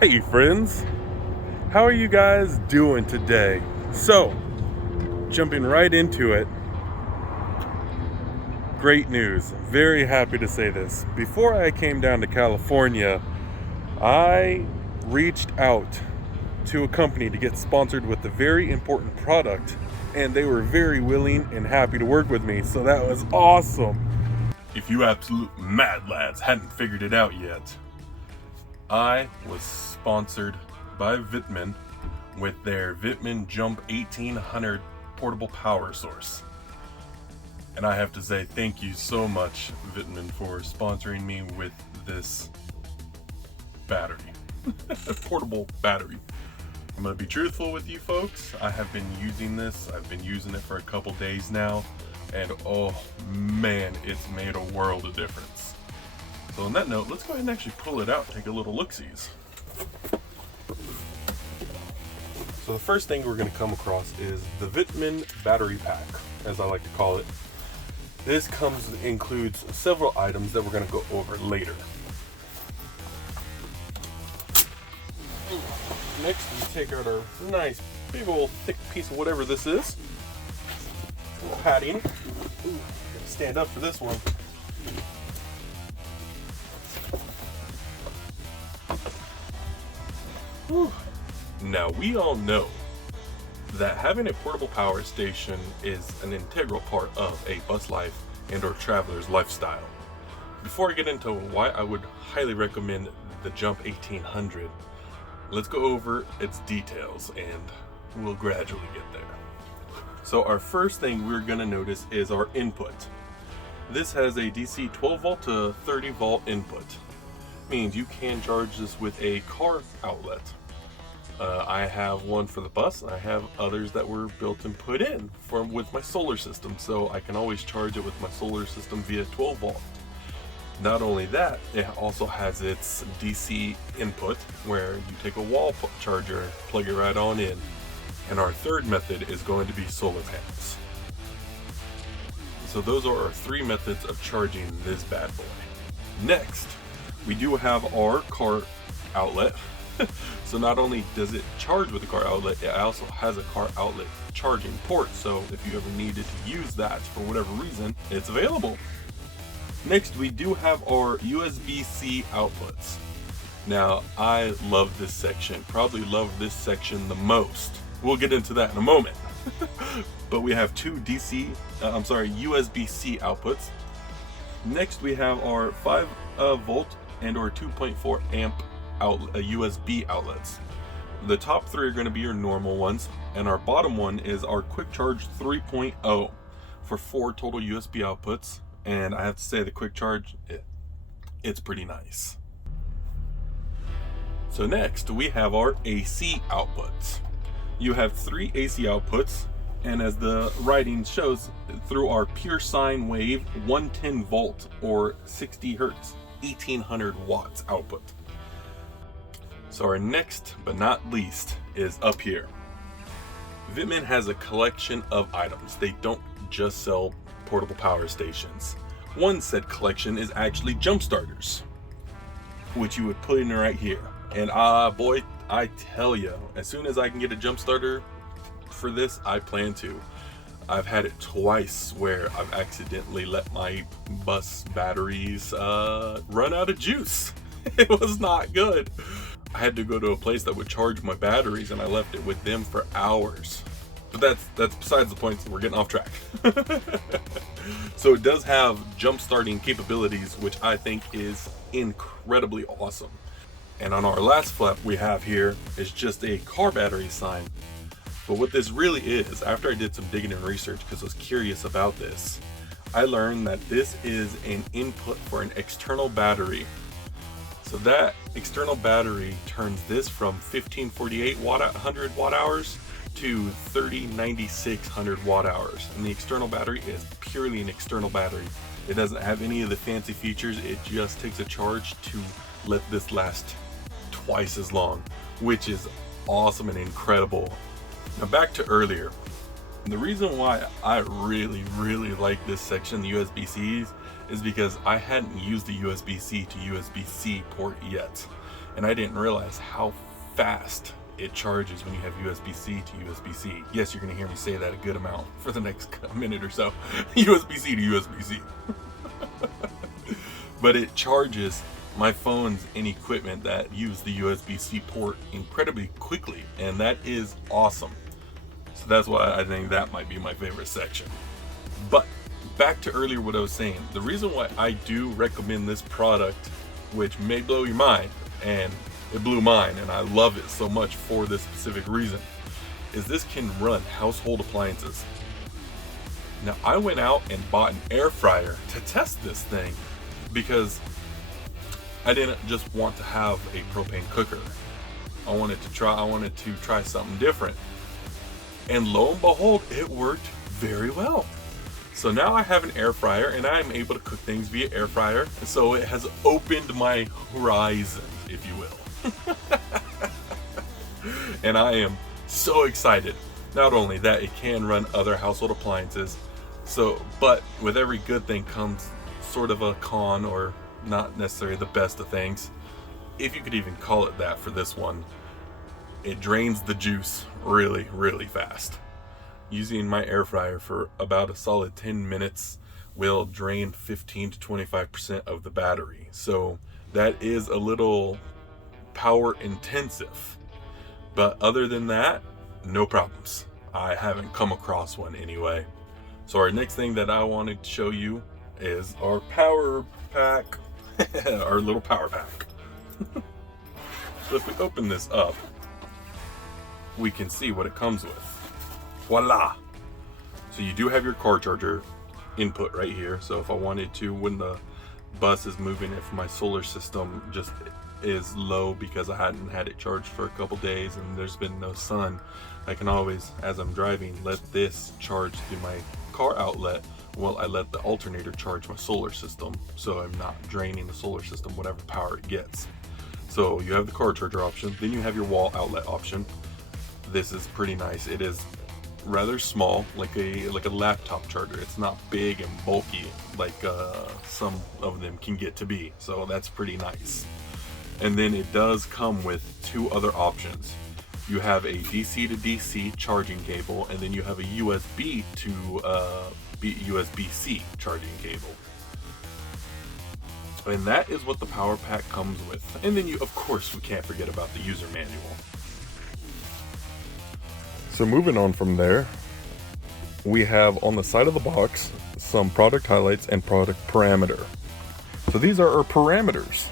Hey friends, how are you guys doing today? So, jumping right into it, great news. Very happy to say this. Before I came down to California, I reached out to a company to get sponsored with a very important product, and they were very willing and happy to work with me, so that was awesome. If you absolute mad lads hadn't figured it out yet, I was sponsored by Vtoman with their Vtoman Jump 1800 portable power source. And I have to say thank you so much, Vtoman, for sponsoring me with this battery. Portable battery. I'm going to be truthful with you folks. I have been using this. I've been using it for a couple days now. And oh man, it's made a world of difference. So on that note, let's go ahead and actually pull it out and take a little look-sees. So the first thing we're going to come across is the Vtoman battery pack, as I like to call it. This includes several items that we're going to go over later. Next, we take out our nice big old thick piece of whatever this is. Padding. Ooh, gotta stand up for this one. Whew. Now, we all know that having a portable power station is an integral part of a bus life and or traveler's lifestyle. Before I get into why I would highly recommend the Jump 1800, let's go over its details and we'll gradually get there. So our first thing we're going to notice is our input. This has a DC 12 volt to 30 volt input. Means you can charge this with a car outlet. I have one for the bus, and I have others that were built and put in with my solar system, so I can always charge it with my solar system via 12 volt. Not only that, it also has its DC input where you take a wall charger, plug it right on in, and our third method is going to be solar panels. So those are our three methods of charging this bad boy. Next, we do have our car outlet. So not only does it charge with the car outlet, it also has a car outlet charging port. So if you ever needed to use that for whatever reason, it's available. Next, we do have our USB-C outputs. Now, I love this section, probably love this section the most. We'll get into that in a moment. But we have two USB-C outputs. Next, we have our 5 volt and or 2.4 amp USB outlets. The top three are going to be your normal ones, and our bottom one is our Quick Charge 3.0 for 4 total USB outputs. And I have to say, the Quick Charge, it's pretty nice. So next, we have our AC outputs. You have 3 AC outputs, and as the writing shows, through our pure sine wave 110 volt or 60 hertz 1800 watts output. So our next but not least is up here. Vtoman has a collection of items. They don't just sell portable power stations. One said collection is actually jump starters, which you would put in right here. And boy, I tell you, as soon as I can get a jump starter for this, I plan to. I've had it twice where I've accidentally let my bus batteries run out of juice. It was not good. I had to go to a place that would charge my batteries, and I left it with them for hours. But that's besides the point. We're getting off track. So it does have jump starting capabilities, which I think is incredibly awesome. And on our last flap we have here is just a car battery sign. But what this really is, after I did some digging and research because I was curious about this, I learned that this is an input for an external battery. So that external battery turns this from 1548 100 watt hours to 3096 100 watt hours. And the external battery is purely an external battery. It doesn't have any of the fancy features. It just takes a charge to let this last twice as long, which is awesome and incredible. Now back to earlier. The reason why I really like this section, the USB-Cs, is because I hadn't used the USB-C to USB-C port yet. and I didn't realize how fast it charges when you have USB-C to USB-C. Yes, you're going to hear me say that a good amount for the next minute or so. USB-C to USB-C. But it charges my phones and equipment that use the USB-C port incredibly quickly, and that is awesome. So that's why I think that might be my favorite section. But back to earlier what I was saying, the reason why I do recommend this product, which may blow your mind, and it blew mine, and I love it so much for this specific reason, is this can run household appliances. Now, I went out and bought an air fryer to test this thing because I didn't just want to have a propane cooker. I wanted to try something different. And lo and behold, it worked very well. So now I have an air fryer and I am able to cook things via air fryer. And so it has opened my horizons, if you will. And I am so excited. Not only that, it can run other household appliances. But with every good thing comes sort of a con, or not necessarily the best of things, if you could even call it that for this one. It drains the juice really, really fast. Using my air fryer for about a solid 10 minutes will drain 15 to 25% of the battery. So that is a little power intensive. But other than that, no problems. I haven't come across one anyway. So our next thing that I wanted to show you is our power pack. Our little power pack. So if we open this up, we can see what it comes with. Voila! So you do have your car charger input right here. So if I wanted to, when the bus is moving, if my solar system just is low because I hadn't had it charged for a couple days and there's been no sun, I can always, as I'm driving, let this charge to my car outlet while I let the alternator charge my solar system, so I'm not draining the solar system whatever power it gets. So you have the car charger option, then you have your wall outlet option. This is pretty nice. It is rather small, like a laptop charger. It's not big and bulky like some of them can get to be, so that's pretty nice. And then it does come with two other options. You have a DC to DC charging cable, and then you have a USB to USB-C charging cable. And that is what the power pack comes with. And then of course, we can't forget about the user manual. So moving on from there, we have on the side of the box some product highlights and product parameter. So these are our parameters.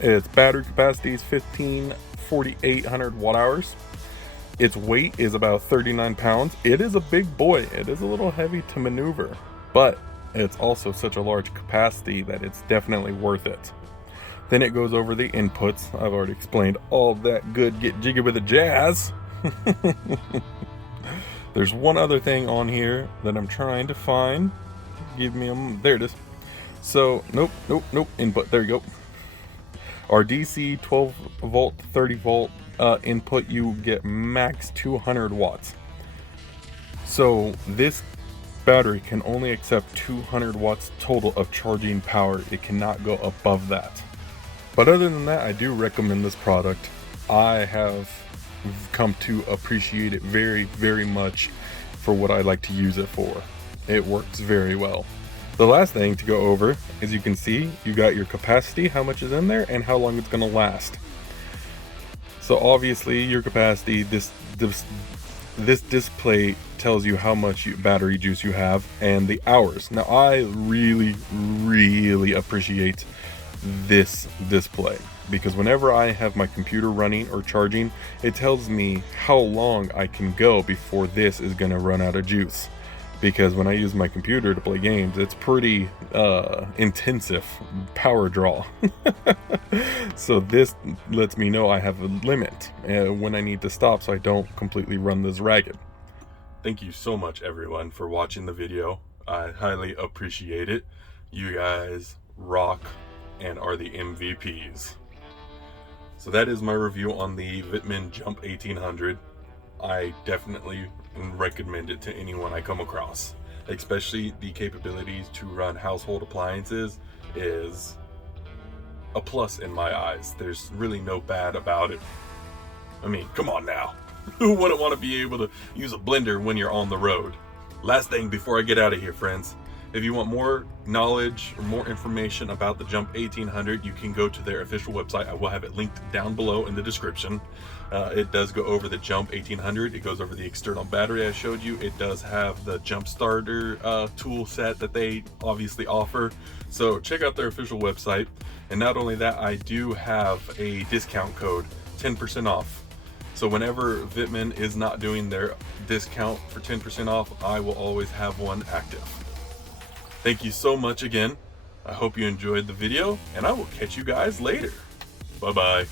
Its battery capacity is 4800 watt hours. Its weight is about 39 pounds. It is a big boy. It is a little heavy to maneuver, but it's also such a large capacity that it's definitely worth it. Then it goes over the inputs. I've already explained all that good get jiggy with the jazz. There's one other thing on here that I'm trying to find. Give me there it is. So nope, input, there you go. Our DC 12 volt 30 volt input, you get max 200 watts. So this battery can only accept 200 watts total of charging power. It cannot go above that. But other than that, I do recommend this product. I have come to appreciate it very, very much for what I like to use it for. It works very well. The last thing to go over is, you can see you got your capacity, how much is in there, and how long it's going to last. So obviously your capacity, this display tells you how much battery juice you have and the hours. Now I really, really appreciate this display, because whenever I have my computer running or charging, it tells me how long I can go before this is going to run out of juice. Because when I use my computer to play games, it's pretty intensive power draw. So this lets me know I have a limit when I need to stop, so I don't completely run this ragged. Thank you so much, everyone, for watching the video. I highly appreciate it. You guys rock and are the MVPs. So that is my review on the Vtoman Jump 1800. I definitely recommend it to anyone I come across, especially the capabilities to run household appliances is a plus in my eyes. There's really no bad about it. I mean, come on now. Who wouldn't want to be able to use a blender when you're on the road? Last thing before I get out of here, friends. If you want more knowledge or more information about the Jump 1800, you can go to their official website. I will have it linked down below in the description. It does go over the Jump 1800. It goes over the external battery I showed you. It does have the jump starter tool set that they obviously offer. So check out their official website. And not only that, I do have a discount code, 10% off. So whenever Vtoman is not doing their discount for 10% off, I will always have one active. Thank you so much again. I hope you enjoyed the video, and I will catch you guys later. Bye-bye.